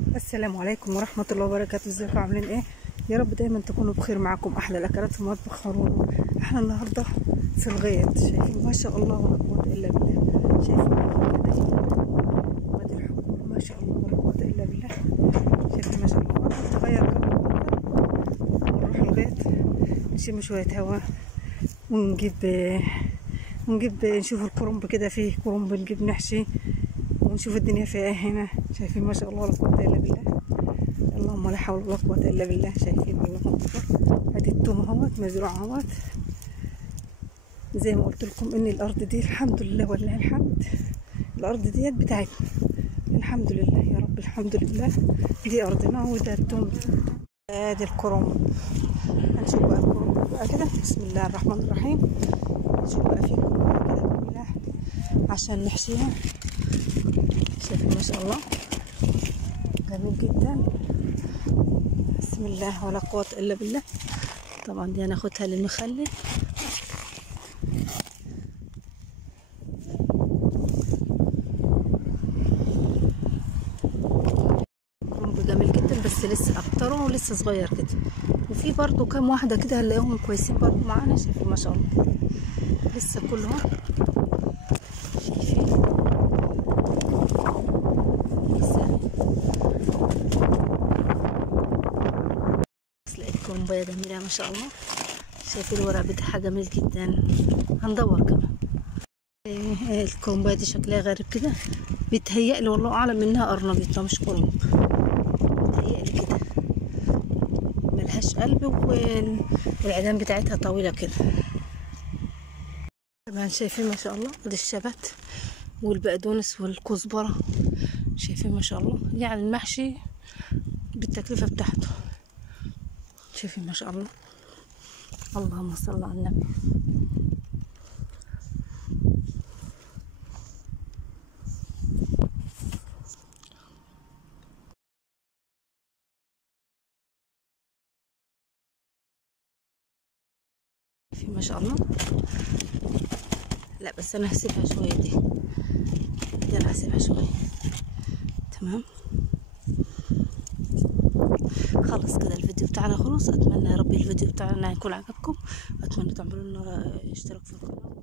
السلام عليكم ورحمة الله وبركاته. ازيكم عاملين ايه؟ يا رب دايما تكونوا بخير. معاكم احلى الاكلات في مطبخ هارون. احنا النهارده في الغيط، شايفين ما شاء الله ولا قوة الا بالله. شايفين وادي الحقول ما شاء الله ولا قوة الا بالله. شايفين ما شاء الله. تغير ونروح الغيط نشم شوية هوا ونجيب نشوف الكرنب كده، فيه كرنب نجيب نحشي ونشوف الدنيا فيها ايه هنا. شايفين ما شاء الله ولا قوة الا بالله. اللهم لا حول ولا قوة الا بالله. شايفين الله اكبر. ادي التوم اهوت مزروع اهوت. زي ما قلت لكم ان الارض دي الحمد لله ولله الحمد، الارض ديت بتاعتنا الحمد لله يا رب. الحمد لله دي ارضنا وده التوم. ادي الكرنب. هنشوف بقى الكرنب بقى كده. بسم الله الرحمن الرحيم. نشوف بقى فيه كرنب كده جميلة عشان نحشيها. شايفين ما شاء الله جميل جدا. بسم الله ولا قوة الا بالله. طبعا دي هناخدها للمخلل. كرنب جميل جدا بس لسه اكتره ولسه صغير كده، وفي برضو كام واحدة كده هنلاقيهم كويسين برضو معانا. شايفين ما شاء الله لسه كلهم. شايفين كرنبايه جميله ما شاء الله. شايفين الورق بتاعها جميل جدا. هندور كمان. الكرنبايه دي شكلها غريب كده، بيتهيألي والله اعلم انها قرنبيط مش كرنب. بيتهيألي كده ملهاش قلب والعيدان بتاعتها طويله كده. كمان شايفين ما شاء الله ادي الشبت والبقدونس والكزبره. شايفين ما شاء الله يعني المحشي بالتكلفه بتاعته. شايفين ما شاء الله. اللهم صل على النبي. شايفين ما شاء الله. لا بس انا هسيبها شويه دي انا هسيبها شويه. تمام خلص كده الفيديو بتاعنا خلص. اتمنى يا رب الفيديو بتاعنا يكون عجبكم. اتمنى تعملوا لنا اشتراك في القناه.